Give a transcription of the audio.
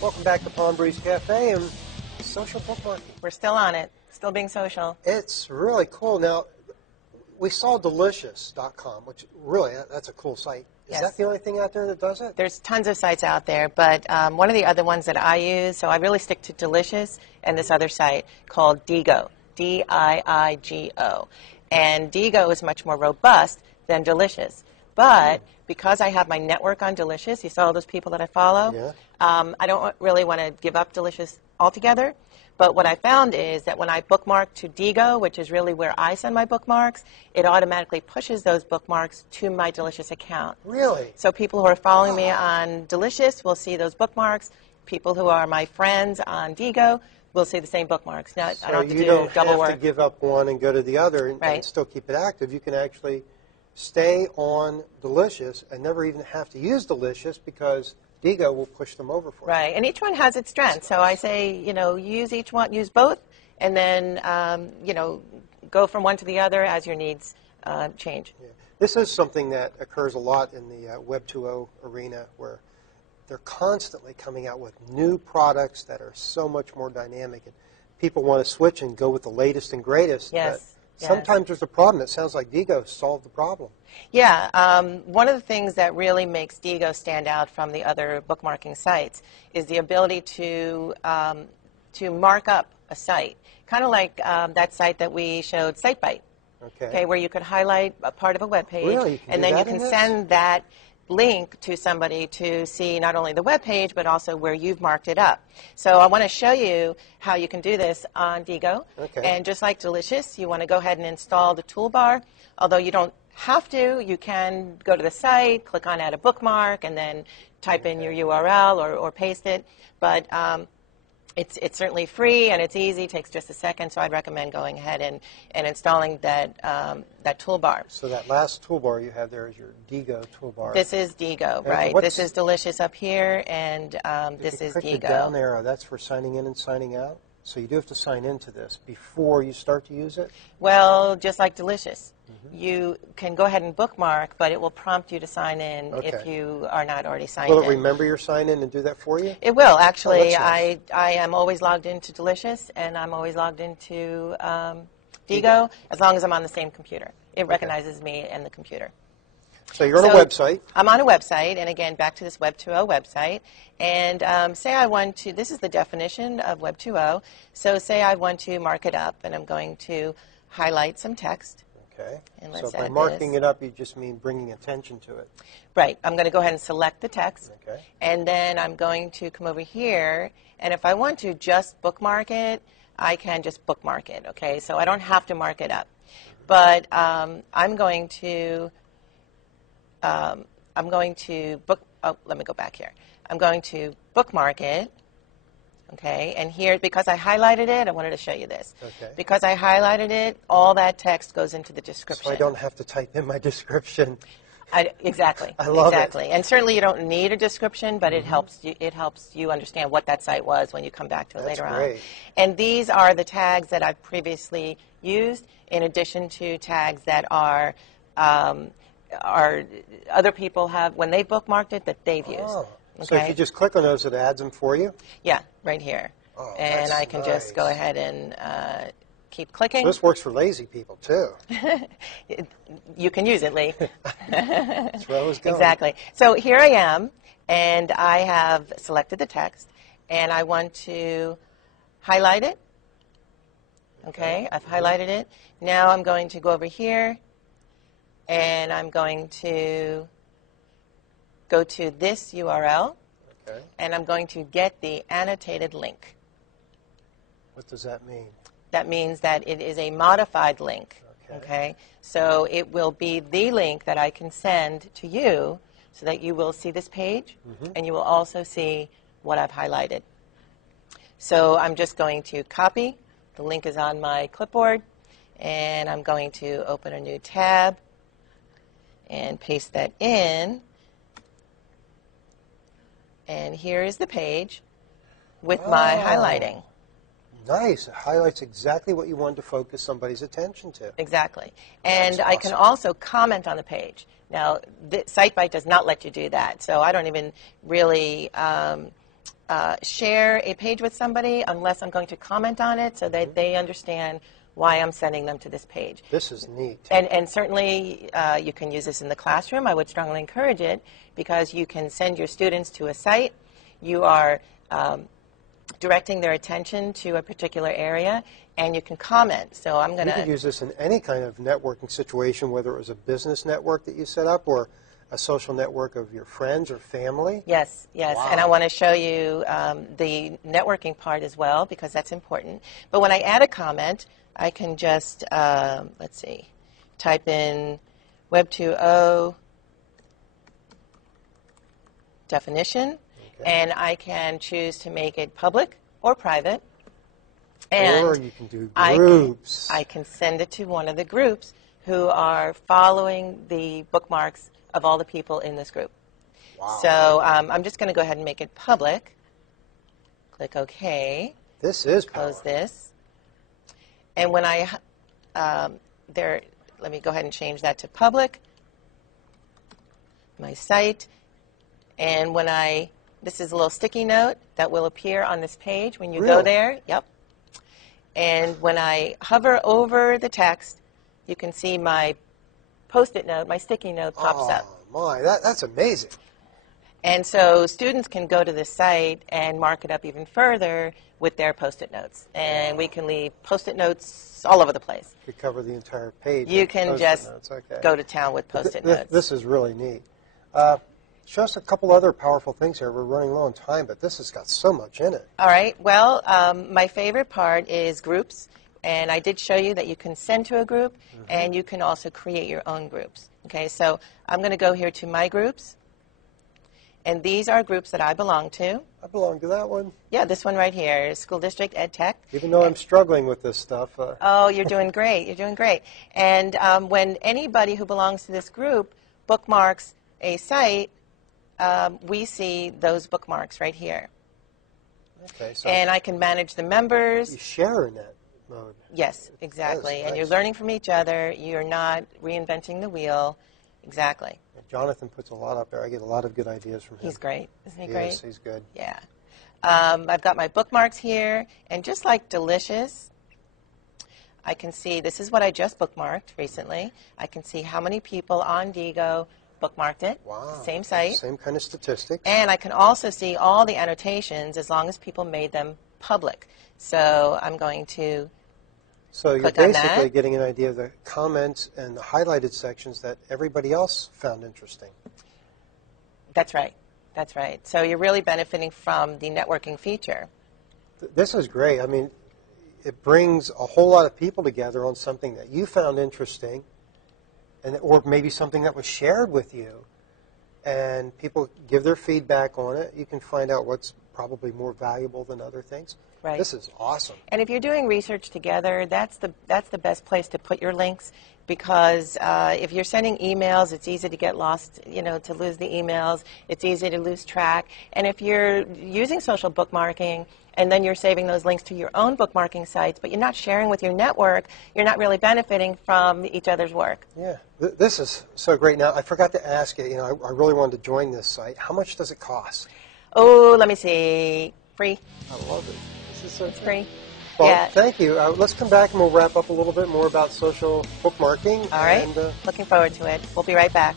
Welcome back to Palm Breeze Cafe and social bookmarking. We're still on it, still being social. It's really cool. Now, we saw Delicious.com, which really, that's a cool site. Is Yes. that the only thing out there that does it? There's tons of sites out there, but one of the other ones that I use, so I really stick to Delicious and this other site called Diigo, D-I-I-G-O. And Diigo is much more robust than Delicious. But because I have my network on Delicious, you saw all those people that I follow, Yeah. I don't really want to give up Delicious altogether. But what I found is that when I bookmark to Diigo, which is really where I send my bookmarks, it automatically pushes those bookmarks to my Delicious account. Really? So people who are following me on Delicious will see those bookmarks. People who are my friends on Diigo will see the same bookmarks. Now, So I don't have to you do don't double have work. to give up one and go to the other and Right. still keep it active. You can actually stay on Delicious and never even have to use Delicious because Diigo will push them over for you. Right, and each one has its strengths. So I say, use each one, use both, and then, go from one to the other as your needs change. Yeah. This is something that occurs a lot in the Web 2.0 arena where they're constantly coming out with new products that are so much more dynamic. And people want to switch and go with the latest and greatest. Yes. But sometimes there's a problem. It sounds like Diigo solved the problem. Yeah, one of the things that really makes Diigo stand out from the other bookmarking sites is the ability to mark up a site, kind of like that site that we showed, SiteBite, Okay. where you could highlight a part of a web page, Really? You can and do then you that in can this? send that link to somebody to see not only the web page, but also where you've marked it up. So I want to show you how you can do this on Diigo. Okay. And just like Delicious, you want to go ahead and install the toolbar. Although you don't have to, you can go to the site, click on Add a Bookmark, and then type in your URL or paste it. But it's certainly free and it's easy, takes just a second, so I'd recommend going ahead and installing that toolbar. So that last toolbar you have there is your Diigo toolbar. This is Diigo, right? what's- This is Delicious up here, and this If you is click the down Diigo. arrow, that's for signing in and signing out. So you do have to sign into this before you start to use it? Well, just like Delicious. You can go ahead and bookmark, but it will prompt you to sign in if Okay. you are not already signed Will in. it remember your sign in and do that for you? It will, actually. that's nice. I am always logged into Delicious, and I'm always logged into Diigo, as long as I'm on the same computer. It recognizes me and the computer. So you're on a So website. I'm on a website, and again, back to this Web 2.0 website. And say I want to, this is the definition of Web 2.0. So say I want to mark it up, and I'm going to highlight some text. Okay. And So let's by add marking this. it up, you just mean bringing attention to it. Right, I'm going to go ahead and select the text. Okay. And then I'm going to come over here, and if I want to just bookmark it, I can just bookmark it, okay? So I don't have to mark it up. But I'm going to let me go back here. I'm going to bookmark it, okay? And here, because I highlighted it, I wanted to show you this. Okay. Because I highlighted it, all that text goes into the description. So I don't have to type in my description. Exactly. I love it. exactly. And certainly you don't need a description, but it helps you understand what that site was when you come back to it That's later great. on. And these are the tags that I've previously used, in addition to tags that are other people have when they bookmarked it that they've used. Oh. So if Okay? you just click on those, it adds them for you? Yeah, right here. Oh, and that's I can just go nice. ahead and keep clicking. So this works for lazy people, too. You can use it, Lee. That's where I was going. Exactly. So here I am, and I have selected the text, and I want to highlight it. Okay, I've highlighted it. Now I'm going to go over here, and I'm going to go to this URL, Okay. and I'm going to get the annotated link. What does that mean? That means that it is a modified link. Okay. So it will be the link that I can send to you so that you will see this page and you will also see what I've highlighted. So I'm just going to copy. The link is on my clipboard, and I'm going to open a new tab and paste that in. And here is the page with my Oh. highlighting. Nice. It highlights exactly what you wanted to focus somebody's attention to. Exactly. And That's I can awesome. also comment on the page. Now, SiteBite does not let you do that, so I don't even really share a page with somebody unless I'm going to comment on it so that they understand why I'm sending them to this page. This is neat. And certainly you can use this in the classroom. I would strongly encourage it because you can send your students to a site. You are directing their attention to a particular area, and you can comment. So I'm going You could to use this in any kind of networking situation, whether it was a business network that you set up or a social network of your friends or family. Yes, yes. Wow. And I want to show you the networking part as well because that's important. But when I add a comment, I can just, let's see, type in Web 2.0 definition, and I can choose to make it public or private. And Or you can do groups. I can send it to one of the groups who are following the bookmarks of all the people in this group. Wow. So I'm just going to go ahead and make it public. Click OK. This is Close powerful. this. And when I, let me go ahead and change that to public, my site. And when this is a little sticky note that will appear on this page when you go Really? there. Yep. And when I hover over the text, you can see my Post-it note, my sticky note pops up. Oh, my, that's amazing. And so students can go to this site and mark it up even further with their Post-it notes. And we can leave Post-it notes all over the place. You could cover the entire page. You with can Post-it just notes. Okay. go to town with Post-it notes. This is really neat. Show us a couple other powerful things here. We're running low on time, but this has got so much in it. All right. Well, my favorite part is groups. And I did show you that you can send to a group, and you can also create your own groups. Okay, so I'm going to go here to My Groups. And these are groups that I belong to. I belong to that one. Yeah, this one right here, School District Ed Tech. Even though I'm struggling with this stuff. Oh, you're doing great. You're doing great. And when anybody who belongs to this group bookmarks a site, we see those bookmarks right here. Okay, so And I can manage the members. you share in that mode. Yes, exactly. That is And you're nice. learning from each other. You're not reinventing the wheel. Exactly. Jonathan puts a lot up there. I get a lot of good ideas from him. He's great. Isn't he He great? is. He's good. Yeah. I've got my bookmarks here. And just like Delicious, I can see, this is what I just bookmarked recently. I can see how many people on Diigo bookmarked it. Wow. Same site. Same kind of statistics. And I can also see all the annotations as long as people made them public. So I'm going to So you're click on basically that. getting an idea of the comments and the highlighted sections that everybody else found interesting. That's right. That's right. So you're really benefiting from the networking feature. This is great. I mean, it brings a whole lot of people together on something that you found interesting, or maybe something that was shared with you, and people give their feedback on it. You can find out what's probably more valuable than other things. Right. This is awesome. And if you're doing research together, that's the best place to put your links because if you're sending emails, it's easy to get lost, to lose the emails. It's easy to lose track. And if you're using social bookmarking and then you're saving those links to your own bookmarking sites, but you're not sharing with your network, you're not really benefiting from each other's work. Yeah, this is so great. Now, I forgot to ask you, I really wanted to join this site. How much does it cost? Oh, let me see. Free. I love it. This is so It's great. free. Well, Yeah. thank you. Let's come back and we'll wrap up a little bit more about social bookmarking. All right. And, Looking forward to it. We'll be right back.